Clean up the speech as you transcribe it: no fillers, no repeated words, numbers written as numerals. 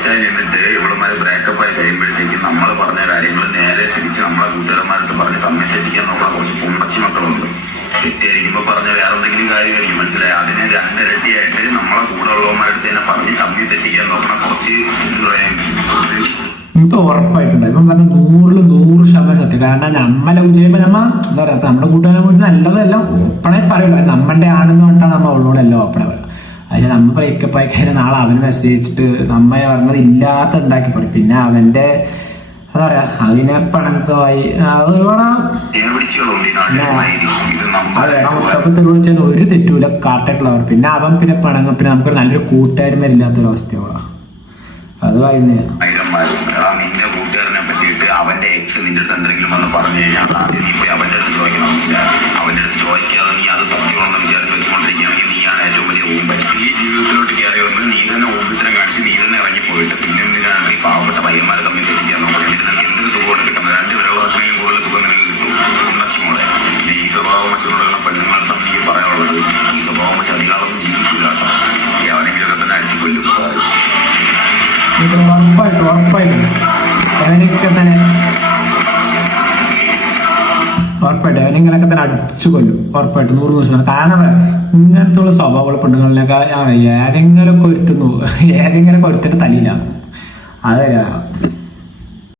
ഫൈറ്റായി നിന്നിട്ട് ഇവളുമാര് ബ്രേക്കപ്പ് ആയി കഴിയുമ്പോഴത്തേക്കും നമ്മൾ പറഞ്ഞ കാര്യങ്ങൾ നേരെ തിരിച്ച് നമ്മളെ കൂട്ടുകാരന്മാരടുത്ത് പറഞ്ഞ് തമ്മിൽ തെറ്റിക്കാൻ നോക്കുന്ന കുറച്ച് പൊമ്മച്ചി മക്കളുണ്ട്. തെറ്റിയായിരിക്കുമ്പോ പറഞ്ഞ വേറെ എന്തെങ്കിലും കാര്യമായിരിക്കും, മനസ്സിലായി. അതിനെ രണ്ടിരട്ടിയായിട്ട് നമ്മളെ കൂടെ ഉള്ളവന്മാരടുത്ത് തന്നെ പറഞ്ഞ് തമ്മിൽ തെറ്റിക്കാൻ നോക്കുന്ന കുറച്ച് എനിക്ക് ഉറപ്പായിട്ടുണ്ട്. ഇപ്പം പറഞ്ഞ 100% സത്യം. കാരണം നമ്മളെ ചെയ്യുമ്പോ നമ്മ എന്താ പറയാ, നമ്മുടെ കൂട്ടുകാരെ കുറിച്ച് നല്ലതെല്ലാം ഓപ്പണായി പറയുള്ളൂ. നമ്മളുടെ ആണെന്ന് പറഞ്ഞിട്ടാണ് നമ്മ അവളോട് എല്ലാം ഓപ്പണായി പറയാം. അതിന് നമ്മ ബ്രേക്കപ്പ് ആയി കഴിഞ്ഞാൽ നാളെ അവന് മെസ്സേജ് അയച്ചിട്ട് നമ്മ പറഞ്ഞത് ഇല്ലാത്ത ഉണ്ടാക്കി പറയും. പിന്നെ അവന്റെ എന്താ പറയാ, അതിനെ പണക്കമായി മുത്തപ്പത്തിൽ വിളിച്ചാൽ ഒരു തെറ്റൂല, കാട്ടായിട്ടുള്ളവർ. പിന്നെ അവൻ പിന്നെ പണങ്ങും. പിന്നെ നമുക്ക് നല്ലൊരു കൂട്ടുകാരുമാരില്ലാത്തൊരവസ്ഥയോളാ അത് കഴിഞ്ഞ നിന്റെ കൂട്ടുകാരനെ പറ്റിയിട്ട് അവന്റെ എക്സ് നിന്റെ അടുത്ത് എന്തെങ്കിലും വന്ന് പറഞ്ഞു കഴിഞ്ഞാൽ ആദ്യം നീ പോയി അവന്റെ അടുത്ത് ചോദിക്കണം. അവന്റെ അടുത്ത് ചോദിക്കാതെ നീ അത് സത്യമാണെന്ന് വിചാരിച്ച് വെച്ചുകൊണ്ടിരിക്കുകയാണെങ്കിൽ നീയാണ് ഏറ്റവും വലിയ ഊമ്പൻ. ഈ ജീവിതത്തിലോട്ട് കയറി വന്ന് നീ തന്നെ ഊമ്പത്തിനെ കാണിച്ച് നീ തന്നെ ഇറങ്ങിപ്പോയിട്ട് പിന്നെ എന്തിനാണ് ഈ പാവപ്പെട്ട പയ്യന്മാരെ തമ്മിൽ തെറ്റിക്കാൻ നോക്കുന്നത്? എന്തൊരു സുഖമാണ് കിട്ടുന്നത്? 2 വിരളാക്കിനെയും കൂടുതൽ സുഖം നിനക്ക് കിട്ടും. ഉമ്മച്ചിമോളെ, ഈ സ്വഭാവം വെച്ചുകൊണ്ടുള്ള പെണ്ണുങ്ങൾ തമ്മിൽ പറയാനുള്ളത്, ഈ സ്വഭാവം വെച്ച് അധികാരം ജീവിക്കില്ല കേട്ടോ. അവനെങ്കിലൊക്കെ തന്നെ അടിച്ചു കൊല്ലും. ഉറപ്പായിട്ടും അവനിങ്ങനൊക്കെ തന്നെ അടിച്ചു കൊല്ലും. ഉറപ്പായിട്ടും 100%. കാരണം ഇങ്ങനത്തെ ഉള്ള സ്വഭാവമുള്ള പെണ്ണുങ്ങളിലൊക്കെ ഏതെങ്കിലുമൊക്കെ ഒരുത്തുന്നു, ഏതെങ്കിലുമൊക്കെ ഒരുത്തിട്ട് തലയിലാകും. അതല്ല